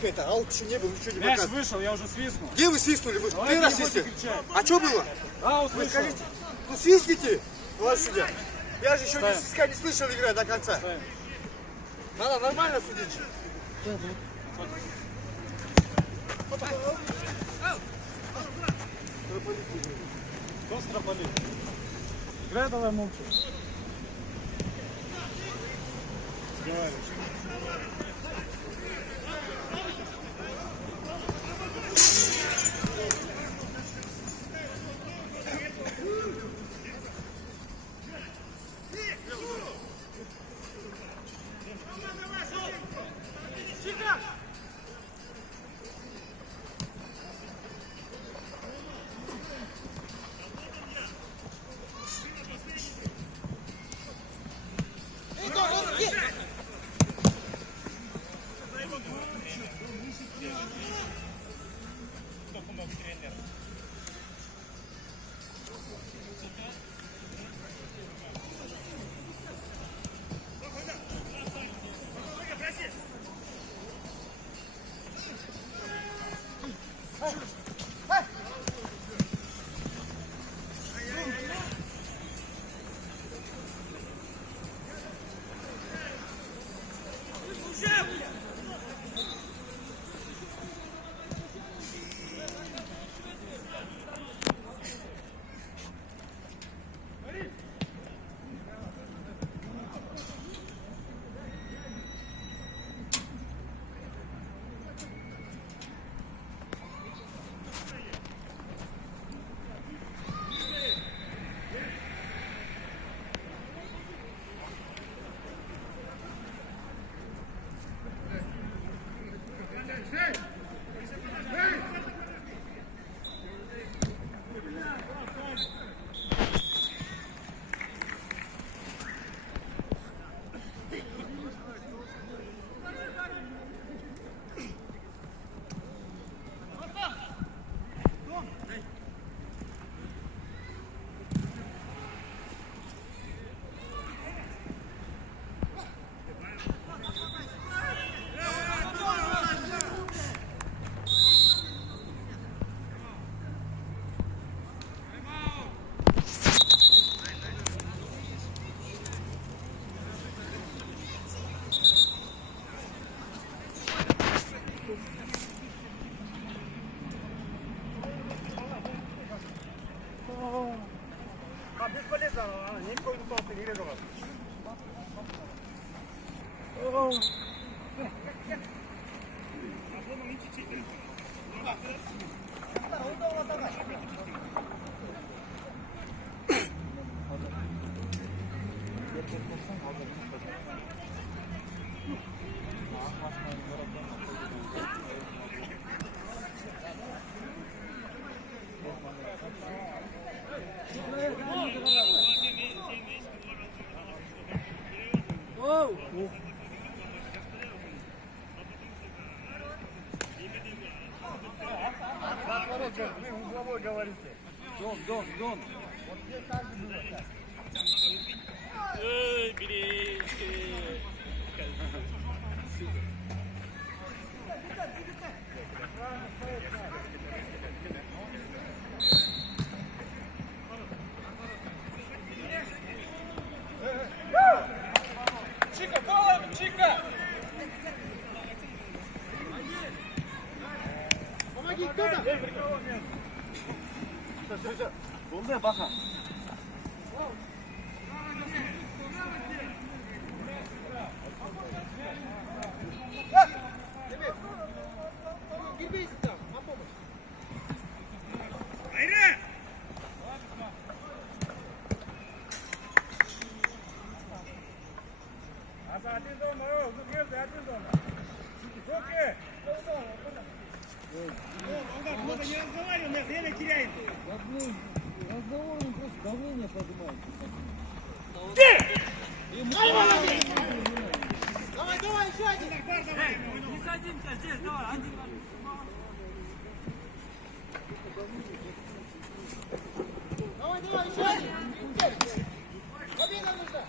Как это? Аут еще не был, ничего не Мяч показывает. вышел, я уже свистнул. Где вы свистнули? Вы Давайте первый раз не будете свистнули? кричать. А что было? Аут Вы вышел. скажите, ну свистните, товарищ судья. Я же еще не слышал игры до конца. Ставим. Надо нормально судить. Кто строполит? Играй давай молча. Разговаривай. Бесполезно, никакой не не играл. Вы угловой говорите. Дон. Вот здесь так же было. Чика, голова, Чика! Помоги, кто-то! Все. Голды, баха. Много не разговариваем, мы время теряем. Разговором просто давление поднимается. Давай, давай, еще один. Не садимся здесь, давай, один. Давай, давай, еще один. Победа нужна.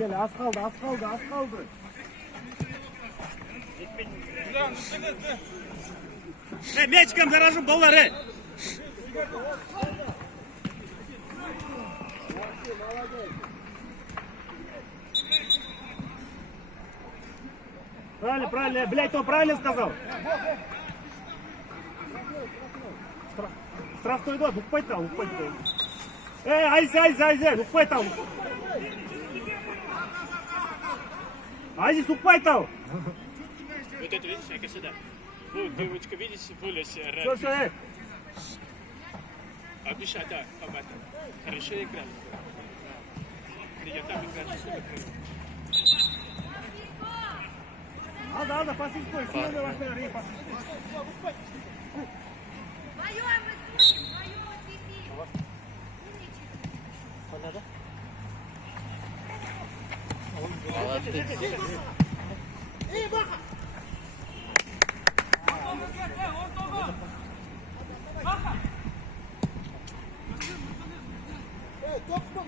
Gel. Az kaldı. Мячиком заражу, баллары. Правильно, блядь, он правильно сказал. Штрафной дой, букпай там. Айзе, букпай там. Айзе, сукпай там. Вот это видишь, Ека, сюда. Ну, девочка, видишь, вылез. Все, Обещай, да, побата. Хорошо играл. Я там играю. Ада, паси стой, сильно возьми, паси. Воюем мы судим, воюем свистим. Эй, Баха!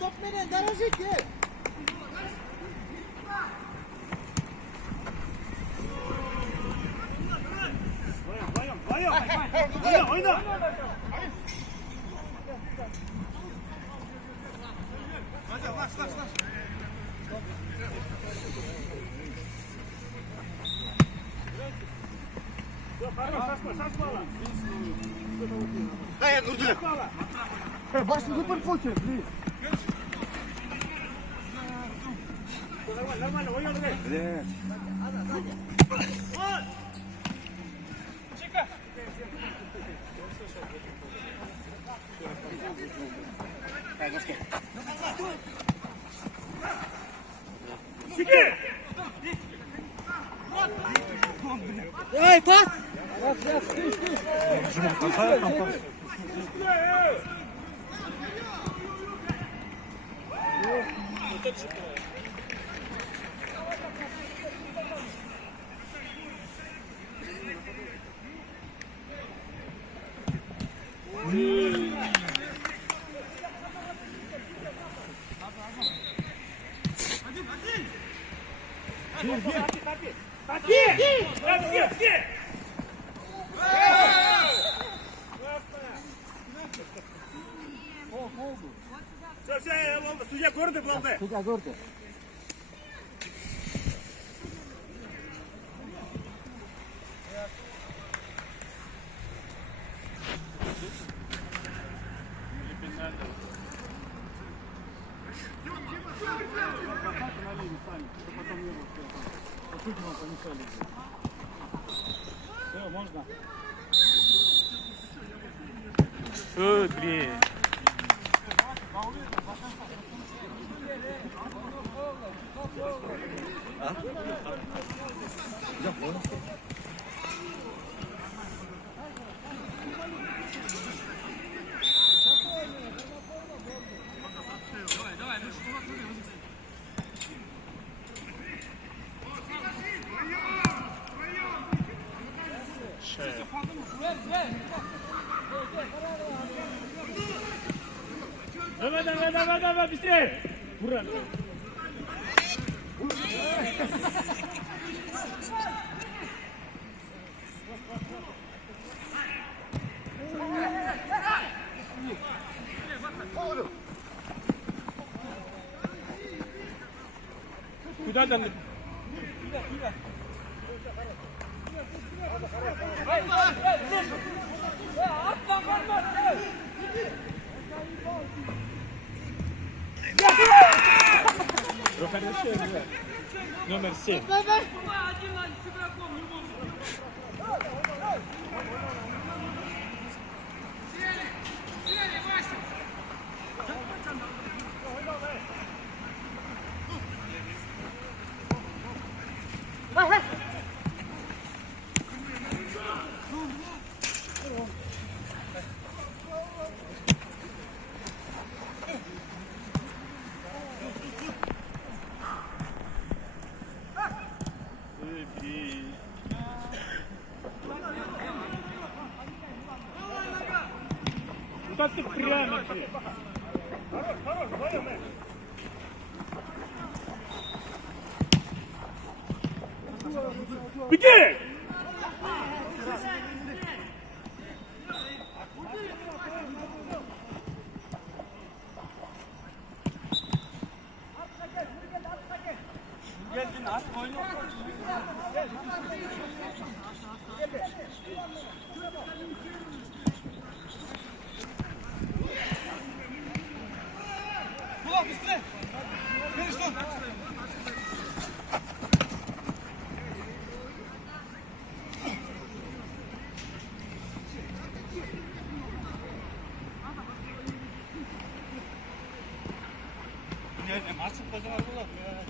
Top nereye? Daracık ye. Вдвоем, oyna. Дай, Нурдулев. Başını zıpır koçum. Нормально, oyna. Сиди! Эй, пас! Все, судья гордый был, да? Судья гордый. Все, можно. О, блин. Давай, быстрее! Ура! Куда там? Номер 7. Хорош, вдвоем, Беги! Geldin artık oyunu. Kulak üstüne. Geniş dur. Ne maçı kazanırlar ya.